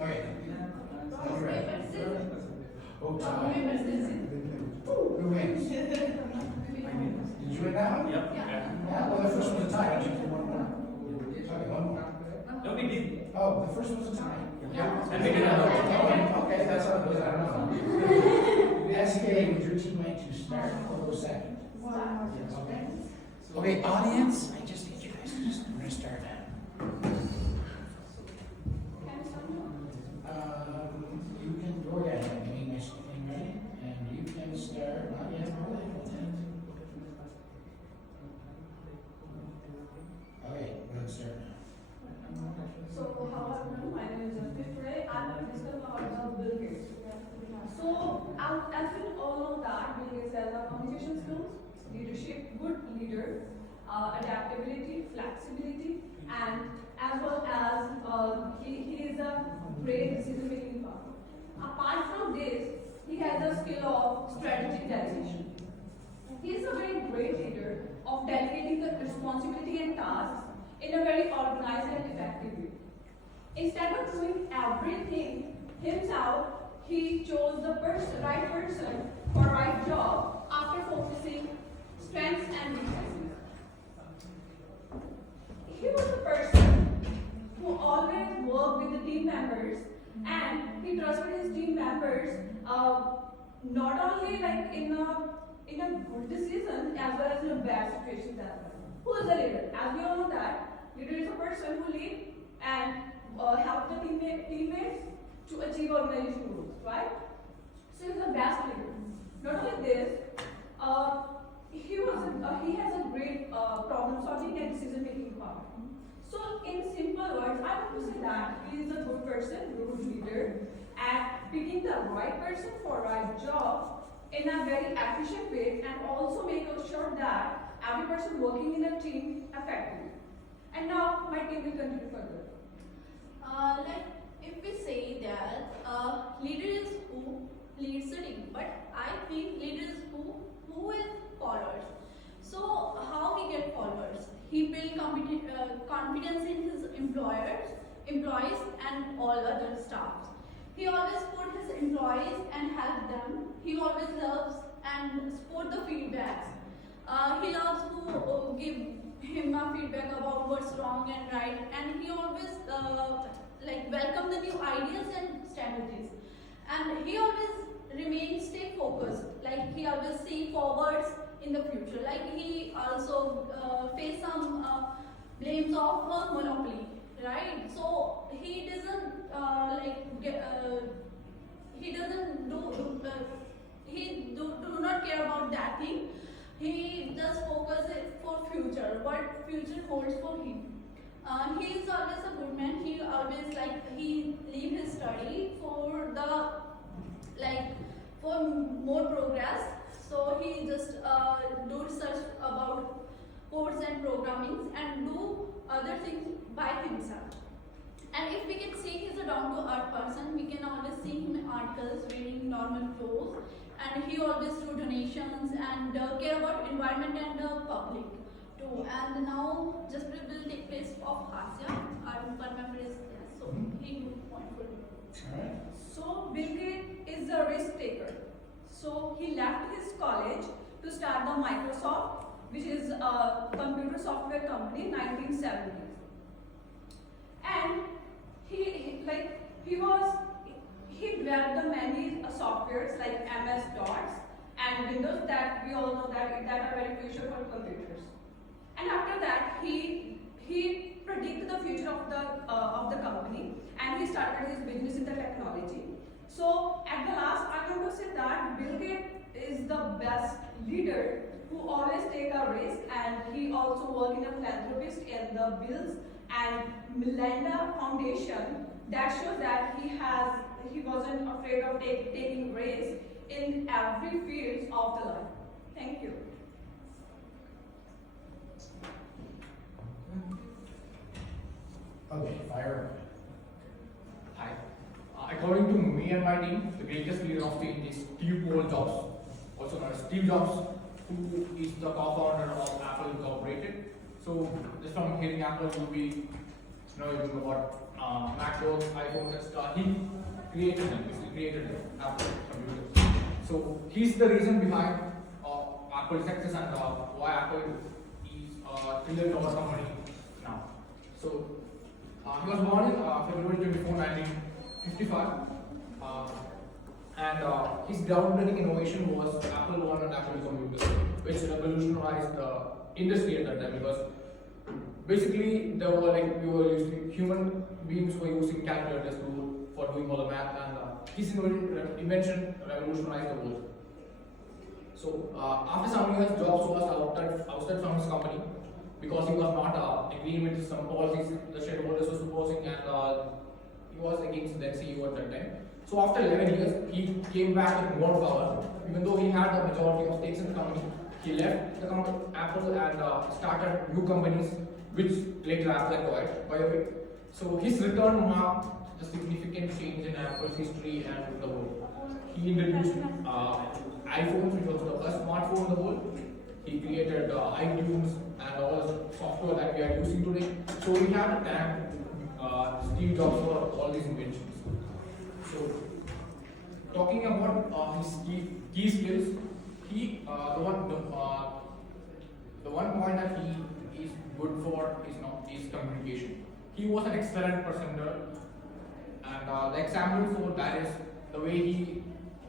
Okay. All right. Oh, time. Who wins? Did you win that one? Yep. Yeah, well, the first one's a tie. Don't you do one more? Okay, one more. No, we did. Oh, the first one's a tie. Yeah. And we did another one. Oh, okay, that's how it goes. I don't know. SK, would your teammate to start or go second? Okay. Okay, audience, I just need you guys to just, I'm gonna start now. You can go ahead and make my screen ready, and you can start, not yet, okay, let's start now. So, how everyone, my name is Justin. Today, I'm going to discuss about the Bill Gates. So, as we all know that Bill Gates has communication skills, leadership, good leader, adaptability, flexibility, and as well as he is a great decision-making power. Apart from this, he has a skill of strategic delegation. He is a very great leader of delegating the responsibility and tasks in a very organized and effective way. Instead of doing everything himself, he chose the right person for right job after focusing strengths and weaknesses. He was a person who always worked with the team members, and he trusted his team members not only like in a good decision as well as in a bad situations as well. Who is a leader? As we all know that leader is a person who leads and help the teammates to achieve organization goals, right? So he's the best leader. Not only this, he has a great problem solving and decision making power. So in simple words, I want to say that he is a good person, good leader, at picking the right person for right job in a very efficient way, and also make sure that every person working in a team effectively. And now my team will continue further. Like if we say that leader is who leads the team, but I think leader is who is followers. So how he get followers? He build confidence in his employees and all other staffs. He always support his employees and help them. He always loves and support the feedbacks. He loves to give him a feedback about what's wrong and right, and he always like welcome the new ideas and strategies. And he always remains stay focused. Like he always see forwards in the future. Like he also face some blames of monopoly, right? So he doesn't do not care about that thing. He just focuses for future, what future holds for him. He is always a good man. He always he leave his study for for more progress. So he just do research about codes and programming and do other things by himself. And if we can see he's a down-to-earth person, we can always see him in articles, wearing normal clothes, and he always do donations and care about environment and the public too. And now just will take place of Hasya. Our member is there, so he will point for you. Alright. So Bill Gates is a risk taker. So he left his college to start the Microsoft, which is a computer software company in 1970s. And he developed the many softwares like MS-DOS and Windows that we all know that are very crucial for computers. And after that, he predicted the future of the company, and he started his business in the technology. So at the last, I want to say that Bill Gates is the best leader who always take a risk, and he also worked in a philanthropist in the Bills and Melinda Foundation. That shows that he wasn't afraid of taking risks in every field of the life. Thank you. Okay, fire. Hi. According to me and my team, the greatest leader of the is Stevejobs, also known as Steve Jobs, who is the co-founder of Apple Incorporated. So, just from hearing Apple, you'll be knowing about MacBooks, iPhones, and he created them. Basically, created them. Apple computers. So he's the reason behind Apple's success and why Apple is $1 trillion company now. So he was born in February 24, 1955. And his groundbreaking innovation was Apple I and Apple computers, which revolutionized the industry at that time because basically there were we were using human beings were using calculators for doing all the math, and his invention revolutionized the world. So after some years, Jobs was ousted from his company because he was not agreeing with some policies the shareholders were proposing, and he was against the CEO at that time. So after 11 years, he came back with more power. Even though he had the majority of stakes in the company, he left the company, Apple, and started new companies, which later Apple acquired, by the way. So his return marked a significant change in Apple's history and the world. He introduced iPhones, which was the first smartphone in the world. He created iTunes and all the software that we are using today. So we have to thank Steve Jobs for all these inventions. So, talking about his key skills, the one point that he is good for is communication. He was an excellent presenter, and the example for that is the way he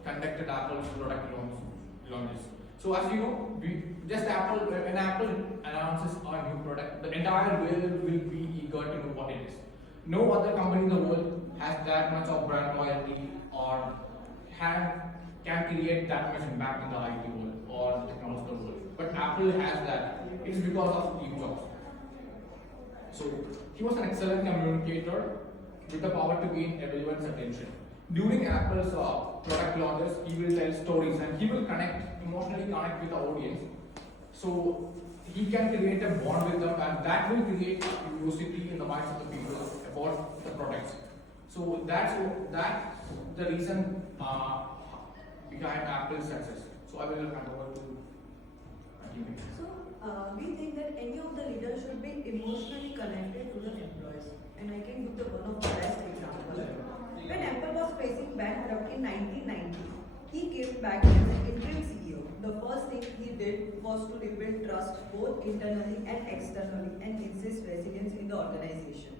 conducted Apple's product launches. So, as you know, when Apple announces a new product, the entire world will be eager to know what it is. No other company in the world has that much of brand loyalty or can create that much impact in the IT world or the technological world. But Apple has that. It's because of Steve Jobs. So he was an excellent communicator with the power to gain everyone's attention. During Apple's product launches, he will tell stories and he will emotionally connect with the audience. So he can create a bond with them, and that will create curiosity in the minds of the people about the products. So that's the reason behind Apple's success. So I will hand over to Jimmy. So we think that any of the leaders should be emotionally connected to the employees, and I can give the one of the best example. When Apple was facing bankrupt in 1990, he came back as an interim CEO. The first thing he did was to rebuild trust both internally and externally and insist resilience in the organization.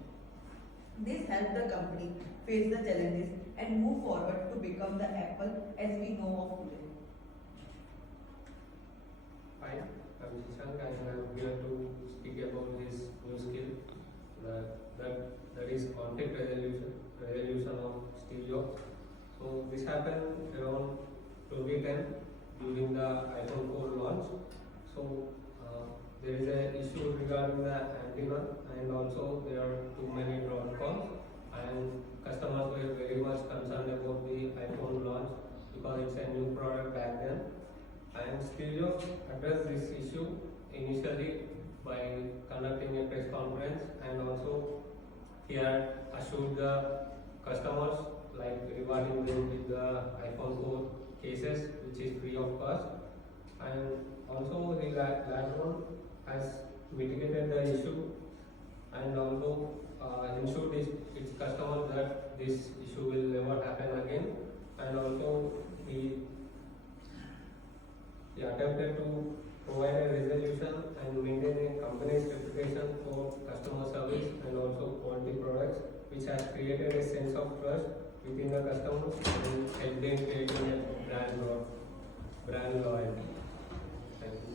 This helped the company face the challenges and move forward to become the Apple as we know of today. Hi, I'm Shishank and I'm here to speak about this new skill that is conflict resolution of Steve Jobs. So this happened around 2010 during the iPhone 4 launch. So there is an issue regarding the antenna, and also there are too many drop calls, and customers were very much concerned about the iPhone launch because it's a new product back then. And Steve Jobs addressed this issue initially by conducting a press conference, and also he had assured the customers like rewarding them with the iPhone 4 cases, which is free of cost. And also he later on has mitigated the issue and also ensured its customers that this issue will never happen again. And also he attempted to provide a resolution and maintain a company's reputation for customer service and also quality products, which has created a sense of trust within the customers and helped them creating a brand loyalty. Thank you.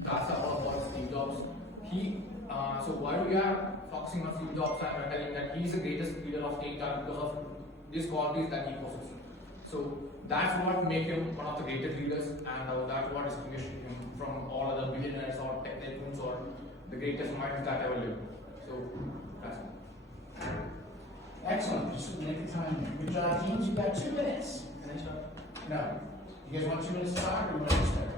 That's about Steve Jobs. So why we are focusing on Steve Jobs and we're telling that he's the greatest leader of take time because of these qualities that he possesses. So that's what makes him one of the greatest leaders, and that's what distinguishes him from all other billionaires or tech tycoons or the greatest minds that ever lived. So that's it. Excellent. Just in the nick of time. Good job, teams. You've got 2 minutes. Can I start? No. You guys want 2 minutes to talk, or you want to start?